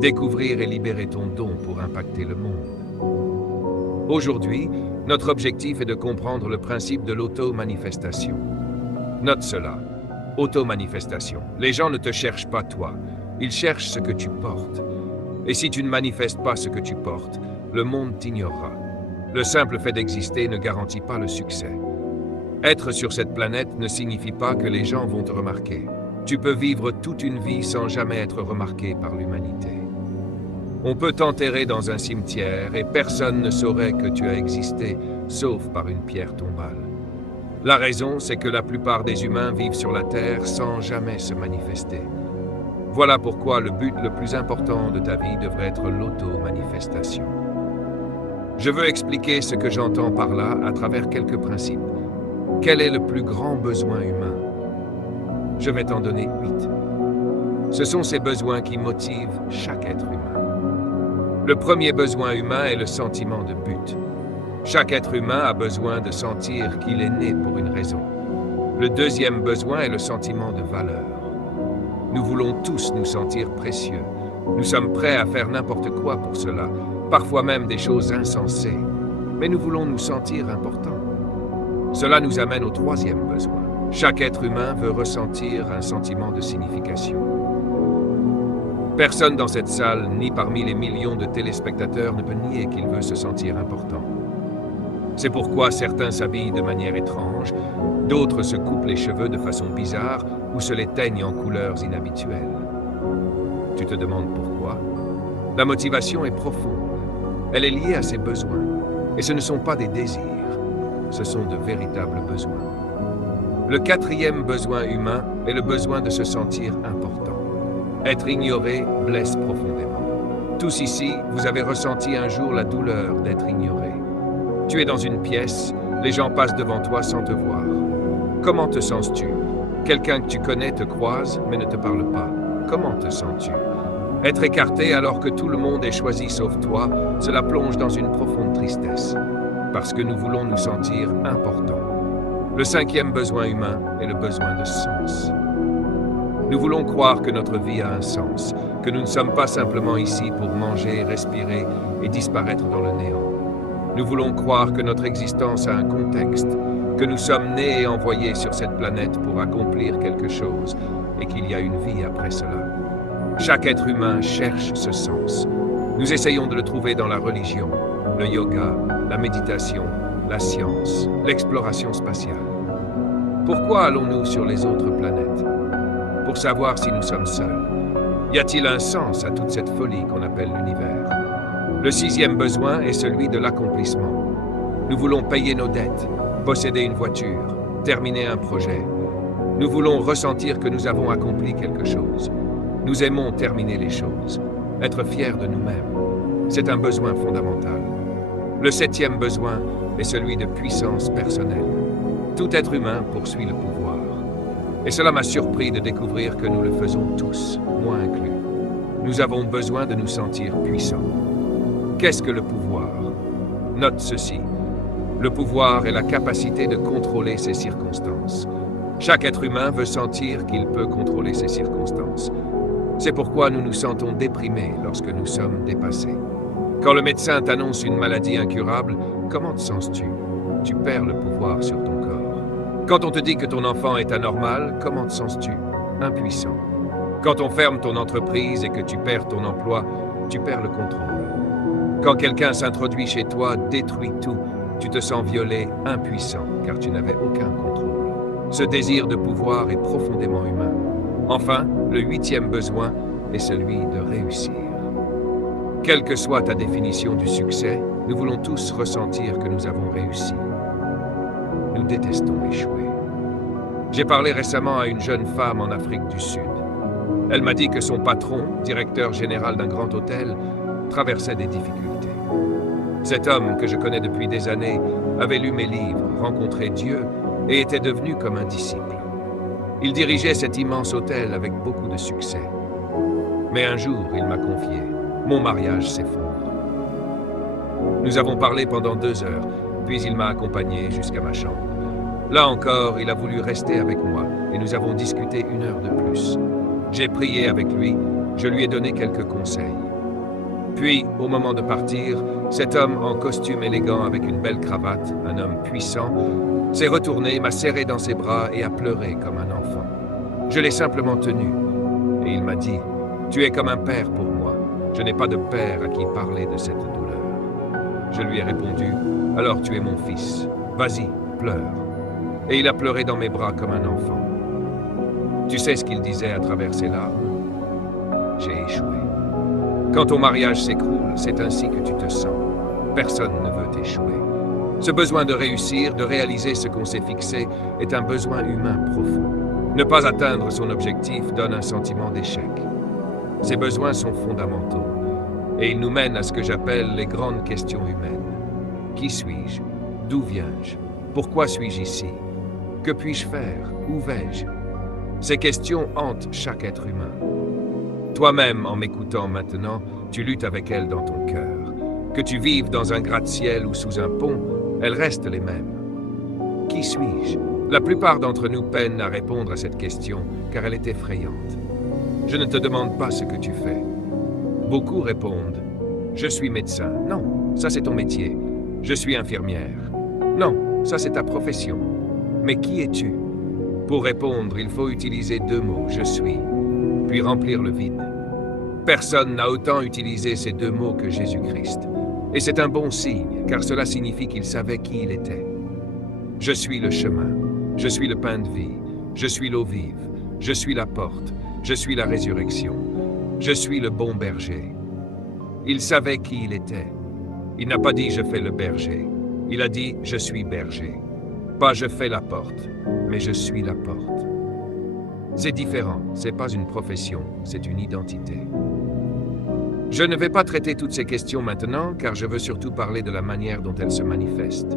Découvrir et libérer ton don pour impacter le monde. Aujourd'hui, notre objectif est de comprendre le principe de l'auto-manifestation. Note cela. Auto-manifestation. Les gens ne te cherchent pas toi, ils cherchent ce que tu portes. Et si tu ne manifestes pas ce que tu portes, le monde t'ignorera. Le simple fait d'exister ne garantit pas le succès. Être sur cette planète ne signifie pas que les gens vont te remarquer. Tu peux vivre toute une vie sans jamais être remarqué par l'humanité. On peut t'enterrer dans un cimetière et personne ne saurait que tu as existé, sauf par une pierre tombale. La raison, c'est que la plupart des humains vivent sur la Terre sans jamais se manifester. Voilà pourquoi le but le plus important de ta vie devrait être l'auto-manifestation. Je veux expliquer ce que j'entends par là à travers quelques principes. Quel est le plus grand besoin humain? Je vais t'en donner 8. Ce sont ces besoins qui motivent chaque être humain. Le premier besoin humain est le sentiment de but. Chaque être humain a besoin de sentir qu'il est né pour une raison. Le deuxième besoin est le sentiment de valeur. Nous voulons tous nous sentir précieux. Nous sommes prêts à faire n'importe quoi pour cela, parfois même des choses insensées. Mais nous voulons nous sentir importants. Cela nous amène au troisième besoin. Chaque être humain veut ressentir un sentiment de signification. Personne dans cette salle, ni parmi les millions de téléspectateurs, ne peut nier qu'il veut se sentir important. C'est pourquoi certains s'habillent de manière étrange, d'autres se coupent les cheveux de façon bizarre ou se les teignent en couleurs inhabituelles. Tu te demandes pourquoi? La motivation est profonde. Elle est liée à ses besoins. Et ce ne sont pas des désirs, ce sont de véritables besoins. Le quatrième besoin humain est le besoin de se sentir important. Être ignoré blesse profondément. Tous ici, vous avez ressenti un jour la douleur d'être ignoré. Tu es dans une pièce, les gens passent devant toi sans te voir. Comment te sens-tu? Quelqu'un que tu connais te croise, mais ne te parle pas. Comment te sens-tu? Être écarté alors que tout le monde est choisi sauf toi, cela plonge dans une profonde tristesse. Parce que nous voulons nous sentir importants. Le cinquième besoin humain est le besoin de sens. Nous voulons croire que notre vie a un sens, que nous ne sommes pas simplement ici pour manger, respirer et disparaître dans le néant. Nous voulons croire que notre existence a un contexte, que nous sommes nés et envoyés sur cette planète pour accomplir quelque chose et qu'il y a une vie après cela. Chaque être humain cherche ce sens. Nous essayons de le trouver dans la religion, le yoga, la méditation, la science, l'exploration spatiale. Pourquoi allons-nous sur les autres planètes? Pour savoir si nous sommes seuls. Y a-t-il un sens à toute cette folie qu'on appelle l'univers? Le sixième besoin est celui de l'accomplissement. Nous voulons payer nos dettes, posséder une voiture, terminer un projet. Nous voulons ressentir que nous avons accompli quelque chose. Nous aimons terminer les choses, être fiers de nous-mêmes. C'est un besoin fondamental. Le septième besoin est celui de puissance personnelle. Tout être humain poursuit le pouvoir. Et cela m'a surpris de découvrir que nous le faisons tous, moi inclus. Nous avons besoin de nous sentir puissants. Qu'est-ce que le pouvoir? Note ceci. Le pouvoir est la capacité de contrôler ses circonstances. Chaque être humain veut sentir qu'il peut contrôler ses circonstances. C'est pourquoi nous nous sentons déprimés lorsque nous sommes dépassés. Quand le médecin t'annonce une maladie incurable, comment te sens-tu? Tu perds le pouvoir sur ton corps. Quand on te dit que ton enfant est anormal, comment te sens-tu? Impuissant. Quand on ferme ton entreprise et que tu perds ton emploi, tu perds le contrôle. Quand quelqu'un s'introduit chez toi, détruit tout, tu te sens violé, impuissant, car tu n'avais aucun contrôle. Ce désir de pouvoir est profondément humain. Enfin, le huitième besoin est celui de réussir. Quelle que soit ta définition du succès, nous voulons tous ressentir que nous avons réussi. Nous détestons échouer. J'ai parlé récemment à une jeune femme en Afrique du Sud. Elle m'a dit que son patron, directeur général d'un grand hôtel, traversait des difficultés. Cet homme, que je connais depuis des années, avait lu mes livres, rencontré Dieu et était devenu comme un disciple. Il dirigeait cet immense hôtel avec beaucoup de succès. Mais un jour, il m'a confié, mon mariage s'effondre. Nous avons parlé pendant 2 heures, puis il m'a accompagné jusqu'à ma chambre. Là encore, il a voulu rester avec moi et nous avons discuté 1 heure de plus. J'ai prié avec lui Je lui ai donné quelques conseils. Puis, au moment de partir, cet homme en costume élégant avec une belle cravate, un homme puissant, s'est retourné, m'a serré dans ses bras et a pleuré comme un enfant. Je l'ai simplement tenu, et il m'a dit, « Tu es comme un père pour moi. Je n'ai pas de père à qui parler de cette douleur. » Je lui ai répondu, « Alors tu es mon fils. Vas-y, pleure. » Et il a pleuré dans mes bras comme un enfant. Tu sais ce qu'il disait à travers ses larmes? J'ai échoué. Quand ton mariage s'écroule, c'est ainsi que tu te sens. Personne ne veut échouer. Ce besoin de réussir, de réaliser ce qu'on s'est fixé, est un besoin humain profond. Ne pas atteindre son objectif donne un sentiment d'échec. Ces besoins sont fondamentaux, et ils nous mènent à ce que j'appelle les grandes questions humaines. Qui suis-je? D'où viens-je? Pourquoi suis-je ici? Que puis-je faire? Où vais-je? Ces questions hantent chaque être humain. Toi-même, en m'écoutant maintenant, tu luttes avec elles dans ton cœur. Que tu vives dans un gratte-ciel ou sous un pont, elles restent les mêmes. Qui suis-je? La plupart d'entre nous peinent à répondre à cette question, car elle est effrayante. Je ne te demande pas ce que tu fais. Beaucoup répondent « Je suis médecin ». Non, ça c'est ton métier. « Je suis infirmière ». Non, ça c'est ta profession. Mais qui es-tu? Pour répondre, il faut utiliser deux mots « je suis », puis remplir le vide. Personne n'a autant utilisé ces deux mots que Jésus-Christ. Et c'est un bon signe, car cela signifie qu'il savait qui il était. Je suis le chemin, je suis le pain de vie, je suis l'eau vive, je suis la porte, je suis la résurrection, je suis le bon berger. Il savait qui il était. Il n'a pas dit « je fais le berger ». Il a dit « je suis berger ». Pas « je fais la porte », mais « je suis la porte ». C'est différent, c'est pas une profession, c'est une identité. Je ne vais pas traiter toutes ces questions maintenant, car je veux surtout parler de la manière dont elles se manifestent.